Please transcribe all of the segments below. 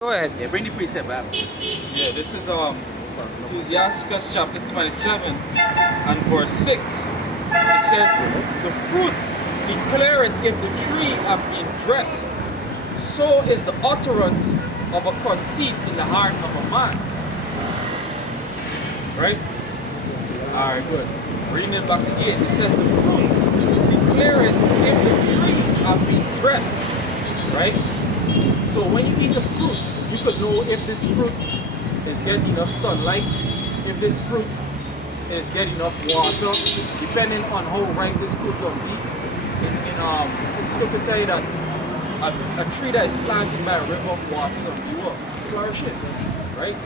Go ahead. Yeah, bring the precept back. Yeah, this is Ecclesiasticus chapter 27 and verse 6. It says, the fruit declareth if the tree have been dressed, so is the utterance of a conceit in the heart of a man. Right? Alright, good. Reading it back again. It says the fruit declareth if the tree have been dressed. Right? So when you eat a fruit, you could know if this fruit is getting enough sunlight, if this fruit is getting enough water, depending on how ripe this fruit will be. In scripture tell you that a tree that is planted by a river of water will flourish it, right?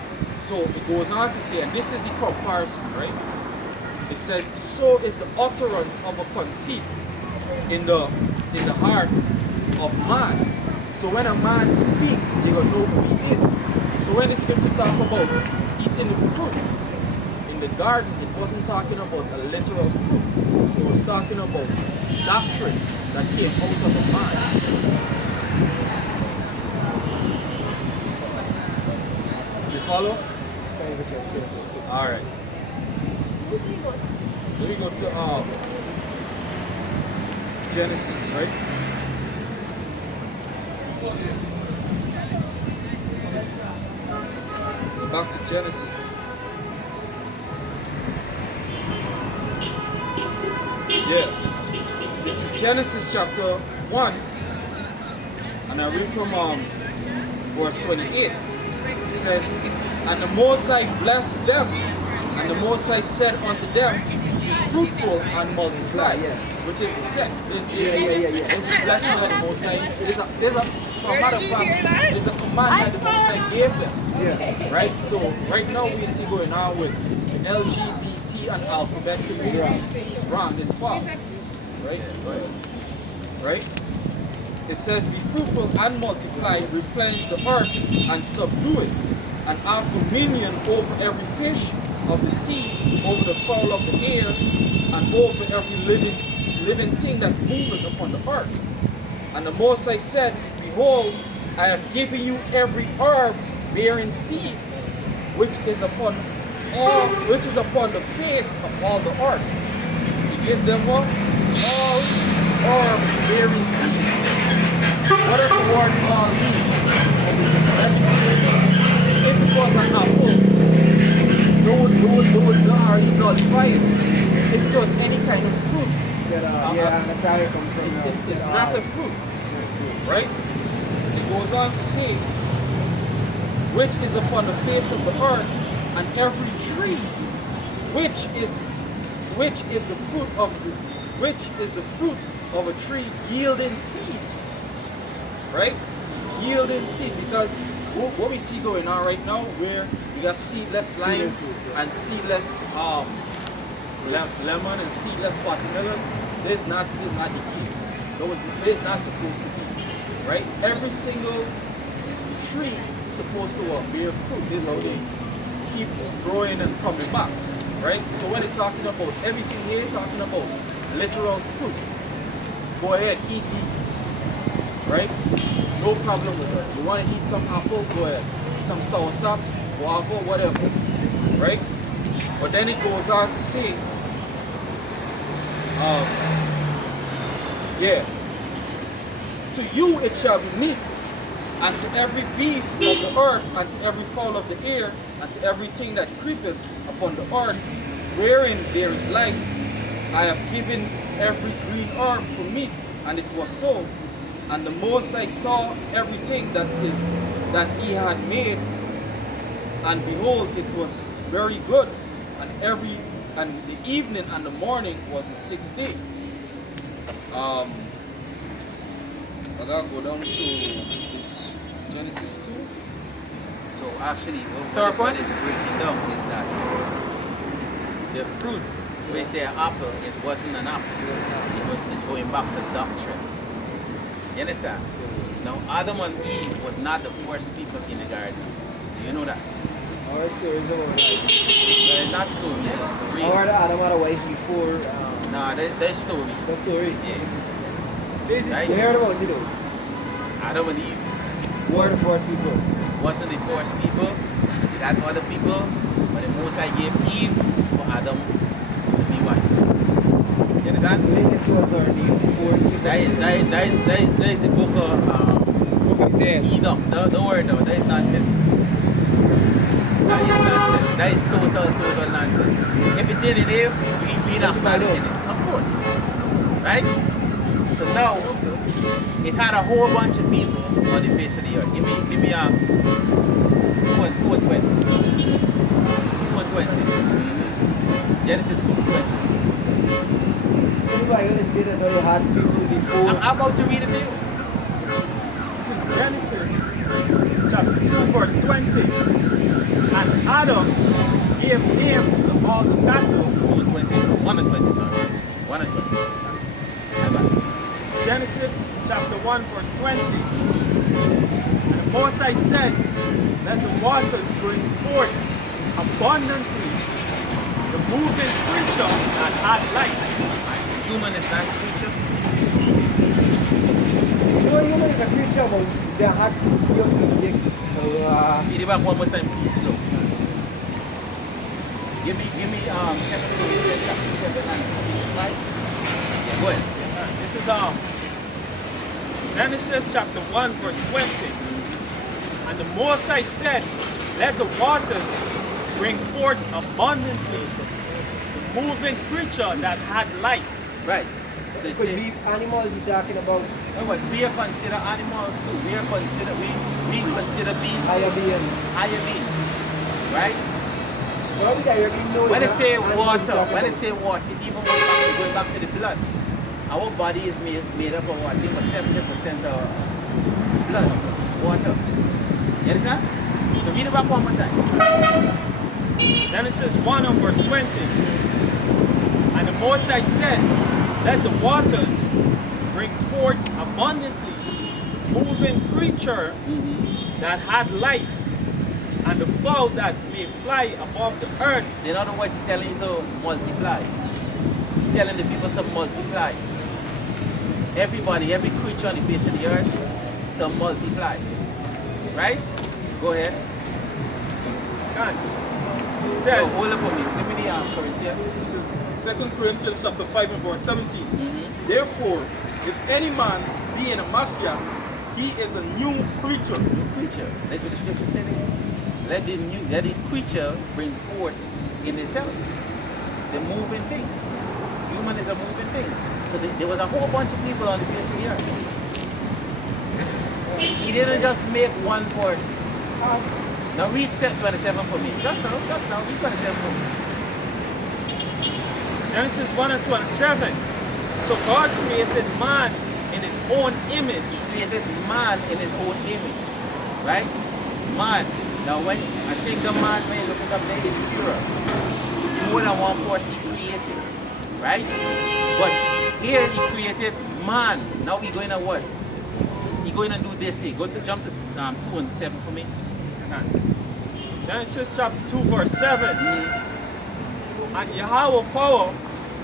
So it goes on to say, and this is the comparison, right? It says, so is the utterance of a conceit in the heart of man. So when a man speaks, you gonna know who he is. So when the scripture talk about eating the fruit in the garden, it wasn't talking about a literal fruit. It was talking about doctrine that came out of a man. You follow? Alright. Let me go to Genesis, right? Back to Genesis. Yeah. This is Genesis chapter 1. And I read from verse 28. It says, and the Most High blessed them, and the Most High said unto them, be fruitful and multiply, which is the sex. There's a blessing of the Most High. There's a command that the Most High gave them. Yeah. Right? So right now we see going on with LGBT and alphabet community. It's wrong, it's false. Right? Right? It says, be fruitful and multiply, replenish the earth and subdue it, and have dominion over every fish of the sea, over the fowl of the air, and over every living thing that moveth upon the earth. And the Most High said, behold, I have given you every herb bearing seed, which is upon the face of all the earth. He give them what? All herb bearing seed. What does the word all mean? Let me see. So if it was an apple, no would already nullify it. If it was any kind of fruit, it's not a fruit, right? It goes on to say, which is upon the face of the earth, and every tree, which is the fruit of a tree yielding seed, right? Yielding seed, because what we see going on right now, where we got seedless lime and seedless lemon and seedless watermelon, there's not the case. There's not supposed to be, right? Every single tree is supposed to bear fruit. This is how they keep growing and coming back, right? So when they're talking about everything here, talking about literal fruit. Go ahead, eat these, right? No problem with that. You want to eat some apple? Go ahead. Some soursop, guava, whatever, right? But then it goes on to say, to you it shall be meat, and to every beast of the earth, and to every fowl of the air, and to everything that creepeth upon the earth, wherein there is life, I have given every green herb for meat. And it was so. And the Most High saw everything that he had made, and behold, it was very good. And the evening and the morning was the sixth day. I gotta go down to this Genesis 2. So actually, what is breaking down is that the fruit, when they say an apple, it wasn't an apple. It was going back to doctrine. You understand? Now, Adam and Eve was not the first people in the garden. Do you know that? Our stories about Well, it's not story, it's for real. our Adam had a wife before Nah, there's story. the story. Yeah. This is Right. we heard about it though. Adam and Eve Who are the first people? wasn't the first people. It had other people, but the Most High gave Eve for Adam to be wife. You understand? It was already fourth. That is the book of Book of the Dead. Enoch. Don't worry though, that is nonsense. That is nonsense. That is total nonsense. If it did it here, we not acknowledging it. Of course. Right? So now, it had a whole bunch of people on the face of the earth. Give me 2 and 20. 2 and 20. Genesis 2 and 20. The Bible says that already had people before. I'm about to read it to you. This is Genesis chapter 2, verse 20. And Adam gave names to all the cattle. 2 and 20. 1 and 20, sorry. 1 and 20. I got it. Genesis chapter 1, verse 20. And the Most High said, let the waters bring forth abundantly the moving creature that had life. Human is not a creature. No human is a creature, but they had Read it back one more time, please, slow. Give me 2 Corinthians chapter 7 and 5. Yeah, go ahead. This is Genesis chapter 1, verse 20. And the Most High said, let the waters bring forth abundantly the moving creature that had life. Right. So you could say, be animals you're talking about. no, but we are consider animals too. We consider beasts Higher beings. right? So how we directly know When they that say animals water, you're talking when they about? say water, even going back to the blood, our body is made up of what? I think 70% of blood, water. You understand? So read it back one more time. Genesis 1 and verse 20. And the Most High said, let the waters bring forth abundantly the moving creature that had life, and the fowl that may fly above the earth. So in other words, he's telling you to multiply. He's telling the people to multiply. Everybody, every creature on the face of the earth to multiply. Right? Go ahead. God. It So says, hold it for me. Give me the Corinthians. This is 2 Corinthians chapter 5 and verse 17. Therefore, if any man be in a Mashiach, he is a new creature. New creature. That's what the scripture said. Let the creature bring forth in itself the moving thing. Human is a moving thing. So there was a whole bunch of people on the face of the earth. He didn't just make one person. Now read 27 for me. Just now. Read 27 for me. Genesis 1 and 27. So God created man in his own image. Created man in his own image. Right? Man. Now when I take the man, when you look it up there, it's pure. It's more than one person he created. Right? But here he created man. Now we're going to what? He's going to do this here. Go to jump to 2 and 7 for me. Genesis chapter 2 verse 7. And Yahweh power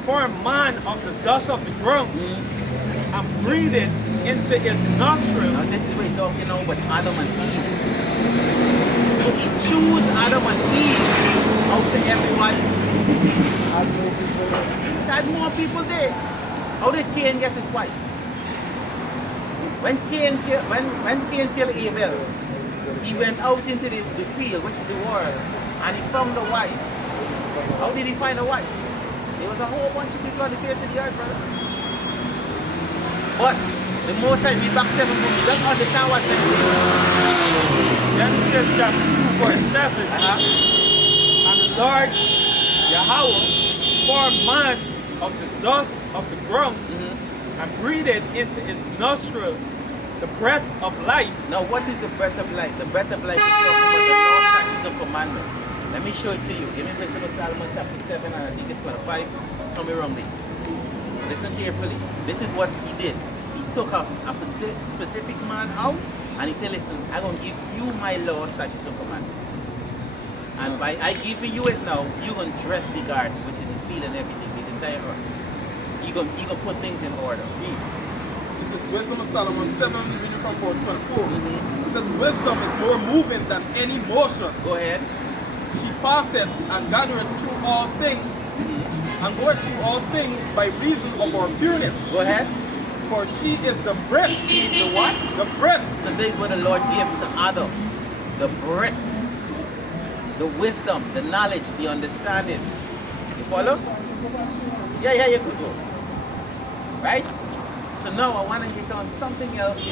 formed man of the dust of the ground and breathed it into his nostril. Now this is what he's talking now about Adam and Eve. So he chose Adam and Eve out to everybody. He had more people there. How did Cain get his wife? When Cain killed Abel, he went out into the field, which is the world, and he found a wife. How did he find a wife? There was a whole bunch of people on the face of the earth, brother. But the Most High, read back 7 for me. Just understand what's saying. Genesis chapter 2 verse 7. And the Lord Yahweh formed man of the dust of the ground and breathed into his nostril the breath of life. Now, what is the breath of life? The breath of life is talking about the law, statutes, and commandments. Let me show it to you. Give me Wisdom of Solomon chapter 7, and I think it's 25. Somewhere wrong there. Listen carefully. This is what he did. He took a specific man out, and he said, listen, I'm going to give you my law, statutes, and commandments. And by I giving you it now, you're going to dress the garden, which is the field and everything, the entire earth. You're going to put things in order. Read. It This is Wisdom of Solomon 7, reading from verse 24. It says, wisdom is more moving than any motion. Go ahead. She passeth and gathereth through all things, and goeth through all things by reason of her pureness. Go ahead. For she is the breath. She is the what? The breath. So this is what the Lord gave to Adam. The breath, the wisdom, the knowledge, the understanding. You follow? Yeah, you could go. Right? So now I want to hit on something else.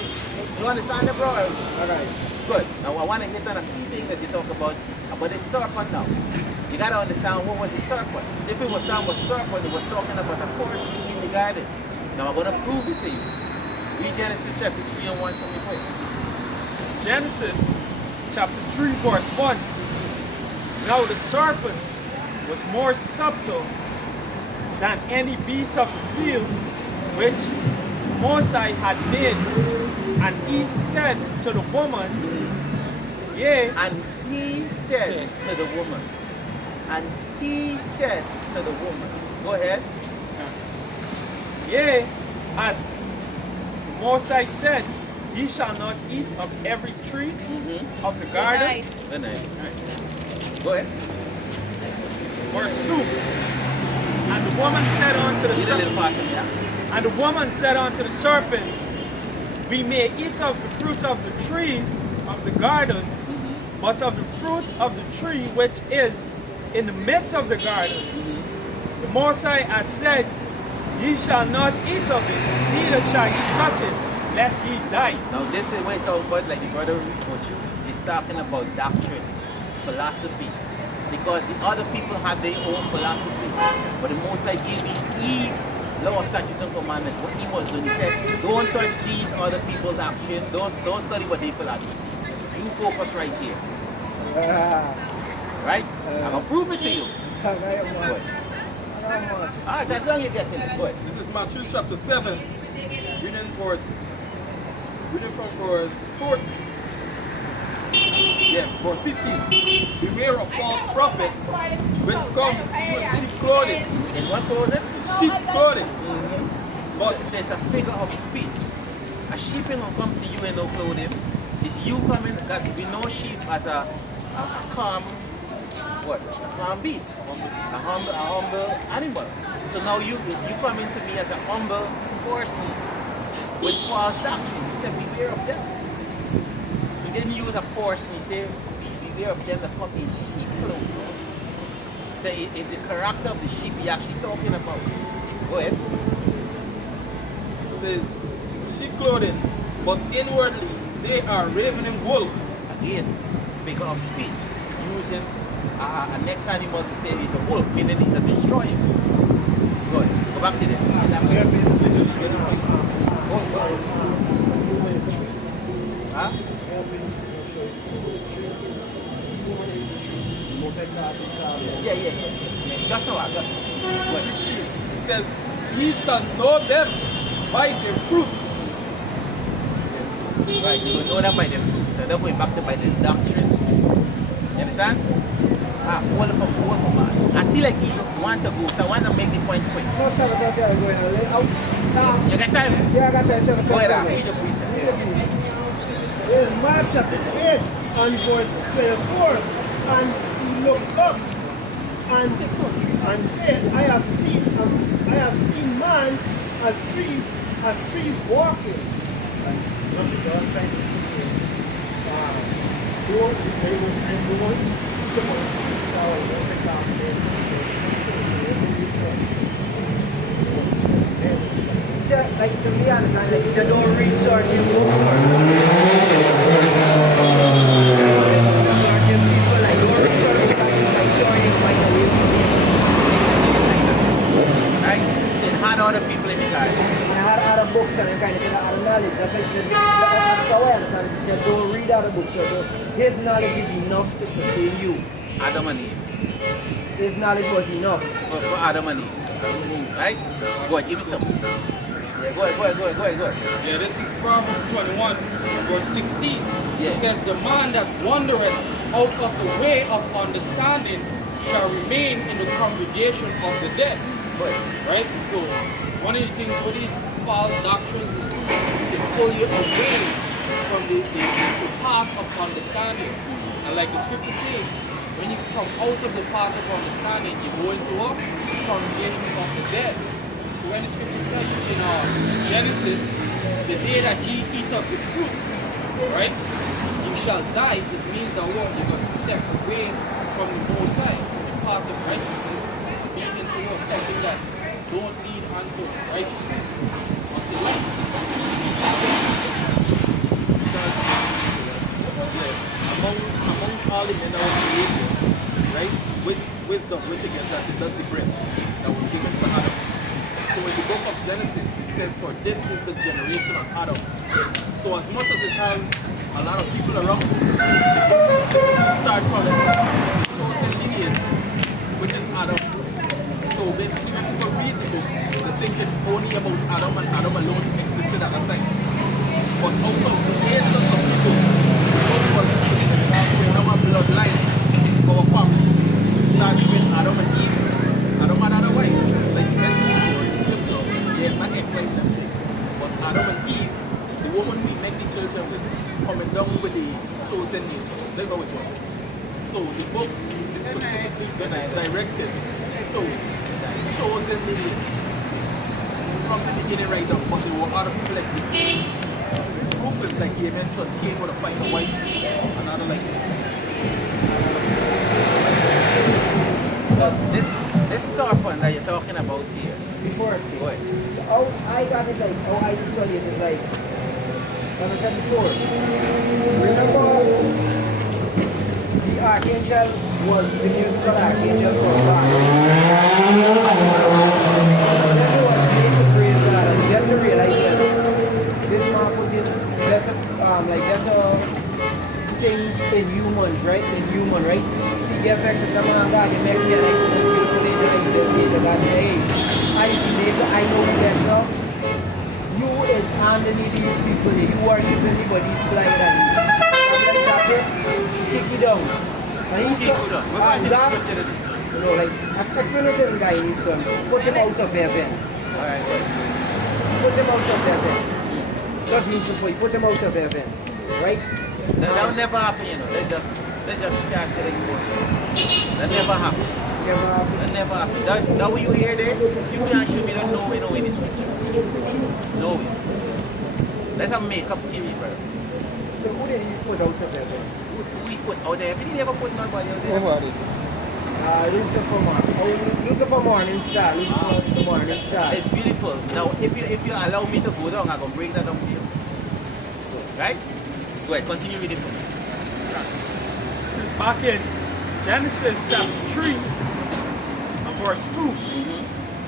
You understand it, bro? Alright. Good. Now I want to hit on a key thing that you talk about the serpent now. You got to understand what was the serpent. See, if it was talking about serpent, it was talking about a force in the garden. Now I'm going to prove it to you. Read Genesis chapter 3 and 1 for me, quick. Genesis chapter 3 verse 1. Now the serpent was more subtle than any beast of the field which Moses had made, and he said to the woman, yea, And he said to the woman. And he said to the woman. Go ahead. yea, and Moses said, ye shall not eat of every tree of the garden. Good night. Go ahead. Verse 2. And the woman said unto the Read a little serpent, faster, yeah? and the woman said unto the serpent, we may eat of the fruit of the trees of the garden, but of the fruit of the tree which is in the midst of the garden, the Mosai has said, ye shall not eat of it, neither shall ye touch it, lest ye die. Now this is where it talks about, like the brother referred you, it's talking about doctrine, philosophy. Because the other people had their own philosophy. But the Most High gave me law, statutes, and commandments. What he was doing, he said, don't touch these other people's action. Don't study what they philosophy. You focus right here. Right? I'm going to prove it to you. Good. Alright, that's long you get in it. Good. This is Matthew chapter 7, reading from verse 4. Yeah, verse 15. Beware of false prophets which come to you in sheep clothing. In what clothing? Sheep's clothing. But it's a figure of speech. A sheep ain't gonna come to you in no clothing. It's you coming, because we know sheep as a calm, what? A calm beast, a humble animal. So now you coming to me as a humble person with false doctrine. He said, beware of them. He didn't use a person, he said, beware of them that come in sheep clothing. So it's the character of the sheep he actually talking about. Go ahead. It says, sheep clothing, but inwardly they are ravening wolves. Again, figure of speech. Using a next animal to say it's a wolf, meaning it's a destroyer. Good. Go back to them. See that? Huh? Yeah. Just now, just now. Go ahead. 16. It says, ye shall know them by their fruits. Right, you will know that by the fruits. So they're going back to by the doctrine. You understand? All of man. I see like you want to go, so I want to make the point quick. No, 7 o'clock, yeah, going out. You got time? Yeah, I got time, 7 Go o'clock. ahead, read the precept. There's Mark chapter 8 and verse 24. And he looked up and said, I have seen man as trees walking. And nothing God trying to see. They will send one. He said, like, to be honest, like, he said, don't read certain books or certain people, like, don't read certain books, like, joining quite a way from Right? So it had other people in the garden. And I had other books and I kind of get other knowledge. That's why he said, that's how I understand it. He said, don't read other books. So his knowledge is enough to sustain you. Adam and Eve. His knowledge was enough. For Adam and Eve. Right? Go ahead, give me some. Yeah, go ahead. Yeah, this is Proverbs 21, verse 16. Yeah. It says, the man that wandereth out of the way of understanding shall remain in the congregation of the dead. Go ahead. Right? So one of the things what these false doctrines is doing is pull you away from the path of understanding. And like the scripture says, when you come out of the path of understanding, you go into a congregation of the dead. So when the scripture tell you in Genesis, the day that ye eat of the fruit, right, you shall die, it means that what? You're going to step away from the Most High, from the path of righteousness, be into something that don't lead unto righteousness, unto life. Amongst all the men that were created, right? Which wisdom, which again, that's the bread that was given to Adam. So in the book of Genesis, it says, for this is the generation of Adam. So as much as it has a lot of people around, start from chosen lineage, which is Adam. So basically when people read the book, they think it's only about Adam and Adam alone existed at that time. But out of the nations of people, our bloodline, our family, starting with Adam and Eve. Adam had other wives, like you mentioned before in the scripture. They are not ex-wife them. But Adam and Eve, the woman we make the children with, coming down with the chosen nation. That's how it was. So the book is specifically directed to chosen lineage. From the beginning right now, but there were other people like this. Proof is like he mentioned, Cain would have find a wife, another like So this serpent that you're talking about here, Before, go ahead. how I got it, like, how I studied it is like, as I said before, remember the archangel was the musical archangel from God. Then was made to praise God, and you have to realize that this man put in better things in humans, right? In human, right? So you get vexed with someone, God, you make me a nice and beautiful angel, and you say to God, say, hey, I believe that I know you better. You is underneath these people here. You worshiping me, but these people are than you. I'm stop it, kick you down. And he Kick you down. What kind of God, scripture is it? you know, like, explain it to the guy in his son. Put him out of heaven. Alright, go ahead. Put him out of heaven. Just Lucifer, you put him out of heaven. Right? That will never happen, you know. Let's just start telling you what. That never happen. Never happened. That never happen. That what you hear there, you can't show me don't know we know in the scripture. No way. Let's have make up theory, brother. So who did he put out of heaven? Who we put out there? We never put nobody out there. Nobody. Lucifer Morning Star. Lucifer the Morning Star. It's beautiful. Now, if you allow me to go down, I'm gonna break that down to you. Right? Go ahead, continue with it for me. This is back in Genesis chapter 3 and verse 2.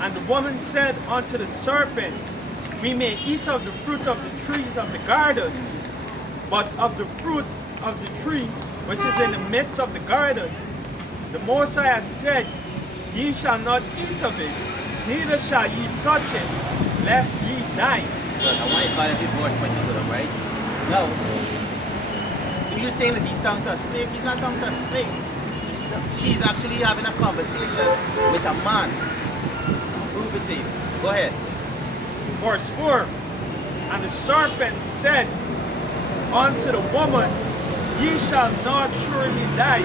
And the woman said unto the serpent, we may eat of the fruit of the trees of the garden, but of the fruit of the tree which is in the midst of the garden, the Most High had said, ye shall not eat of it, neither shall ye touch it, lest ye die. Good. I want you to follow the verse much good, right? Now, do you think that he's talking to a snake? He's not talking to a snake. She's actually having a conversation with a man. Prove it to you. Go ahead. Verse 4, and the serpent said unto the woman, ye shall not surely die.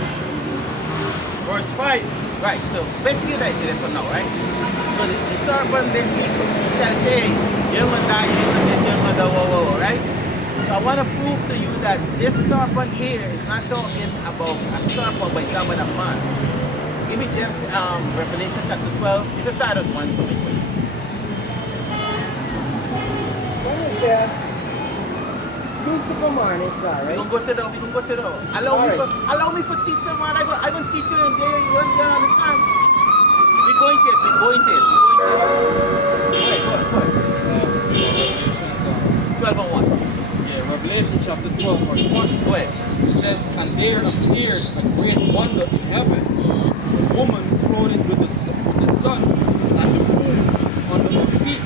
Verse 5. Right, so basically that's it for now, right? So the serpent basically can say, you're gonna die, you're gonna this, you're gonna die, whoa, right? So I want to prove to you that this serpent here is not talking about a serpent, but it's talking about a man. Give me Genesis, Revelation chapter 12. You can start at 1 for me, please. When he said, Lucifer Morning Star, We right? gonna go to the. Allow me for teaching, man. I gonna teach you and there you understand. We going to it. Go ahead. 12 and 1. Yeah, Revelation chapter 12, verse 1. Go ahead. It says, and there appeared a great wonder in heaven, a woman clothed with the sun and the moon under her feet,